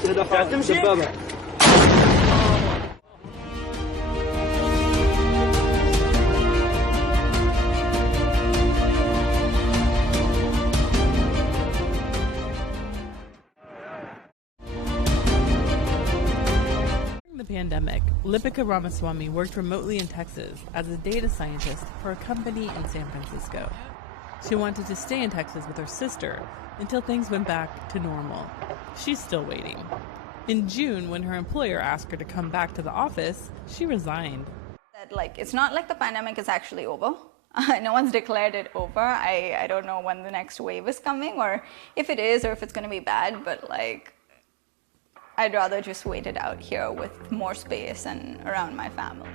مستهدفة دبابة. The pandemic, Lipika Ramaswamy worked remotely in Texas as a data scientist for a company in San Francisco. She wanted to stay in Texas with her sister until things went back to normal. She's still waiting. In June, when her employer asked her to come back to the office, she resigned. It's not like the pandemic is actually over. No one's declared it over. I don't know when the next wave is coming, or if it is, or if it's going to be bad, but I'd rather just wait it out here with more space and around my family.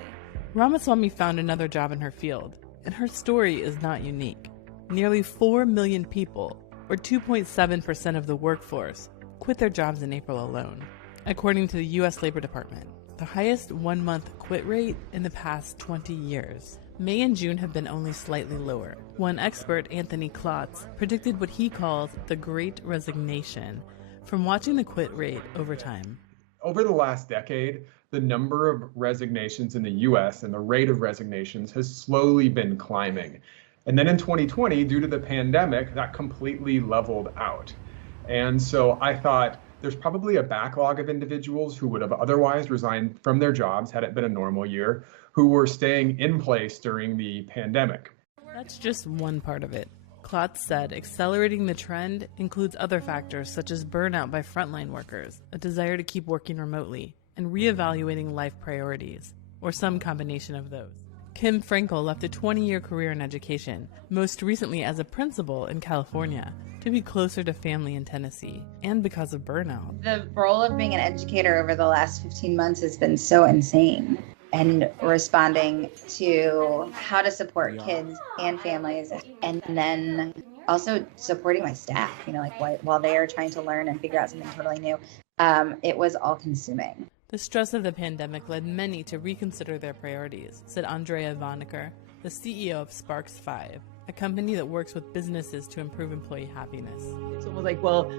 Ramaswamy found another job in her field, and her story is not unique. Nearly 4 million people, or 2.7% of the workforce, quit their jobs in April alone, according to the U.S. Labor Department, the highest one-month quit rate in the past 20 years. May and June have been only slightly lower. One expert, Anthony Klotz, predicted what he calls the Great Resignation from watching the quit rate over time. Over the last decade, the number of resignations in the U.S. and the rate of resignations has slowly been climbing. And then in 2020, due to the pandemic, that completely leveled out. And so I thought there's probably a backlog of individuals who would have otherwise resigned from their jobs had it been a normal year, who were staying in place during the pandemic. That's just one part of it. Klotz said accelerating the trend includes other factors such as burnout by frontline workers, a desire to keep working remotely, and reevaluating life priorities, or some combination of those. Kim Frankel left a 20-year career in education, most recently as a principal in California, to be closer to family in Tennessee, and because of burnout. The role of being an educator over the last 15 months has been so insane, and responding to how to support kids and families, and then also supporting my staff, while they are trying to learn and figure out something totally new. It was all consuming. The stress of the pandemic led many to reconsider their priorities, said Andrea Vonnecker, the CEO of Sparks 5, a company that works with businesses to improve employee happiness. It's almost like, well,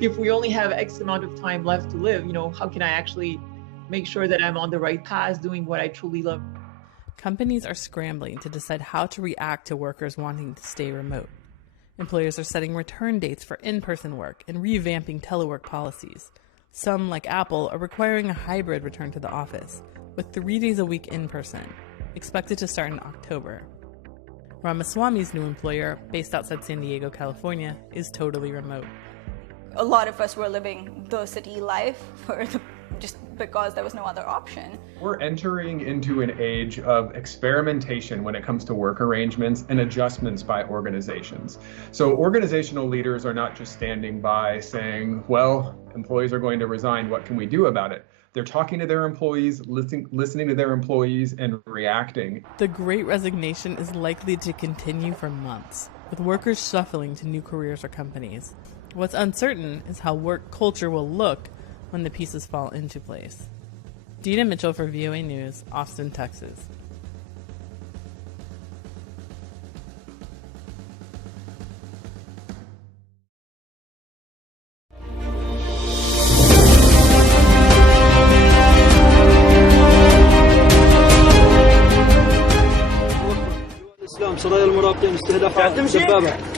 if we only have X amount of time left to live, how can I actually make sure that I'm on the right path doing what I truly love? Companies are scrambling to decide how to react to workers wanting to stay remote. Employers are setting return dates for in-person work and revamping telework policies. Some, like Apple, are requiring a hybrid return to the office, with 3 days a week in person, expected to start in October. Ramaswamy's new employer, based outside San Diego, California, is totally remote. A lot of us were living the city life just because there was no other option. We're entering into an age of experimentation when it comes to work arrangements and adjustments by organizations. So organizational leaders are not just standing by saying, well, employees are going to resign, what can we do about it? They're talking to their employees, listening to their employees, and reacting. The Great Resignation is likely to continue for months, with workers shuffling to new careers or companies. What's uncertain is how work culture will look when the pieces fall into place. Deana Mitchell for VOA News, Austin, Texas. الإسلام سرايا المراقبين مستهدفة دبابة.